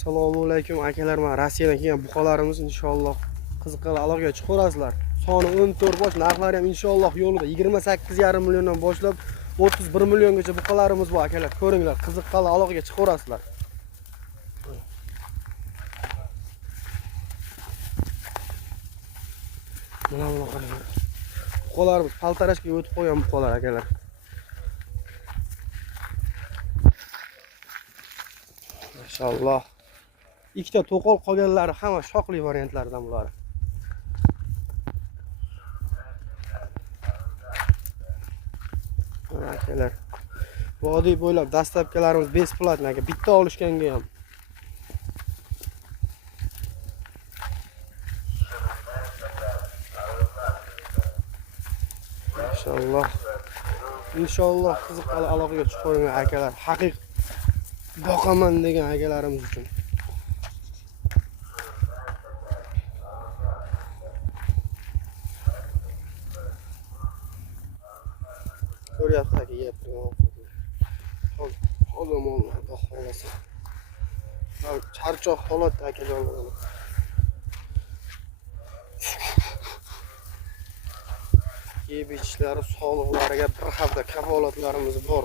Assalomu alaykum akalar, men Rossiyadan kelgan buqalarimiz inshaalloh qiziqqan aloqaga chiqarasizlar. Soni 14 bosh, narxlari ham inshaalloh yo'lida 28,5 milliondan boshlab 31 milliongacha buqalarimiz bor akalar. Ko'ringlar, qiziqqan aloqaga chiqarasizlar. Mana qarang. Buqalarimiz paltarashga o'tib qo'ygan buqalar akalar. Maşallah. İkita to'qol qolganlari hamma shoqli variantlardan bular. Akalar. Vodiy bo'ylab dastlabkilarimiz besplatni aka, bitta olishganga ham. Maşallah. İnshaalloh qiziqqan aloqaga chiqaringlar akalar. Haqiqiy boqaman degan akalarimiz uchun. Ko'ryapsiz aka, yeb turgan. Odamlarga xolasa. Charchoq holatda akajonlar. Yeb ichishlari, sog'liqlariga bir hafta kafolatlarimiz bor.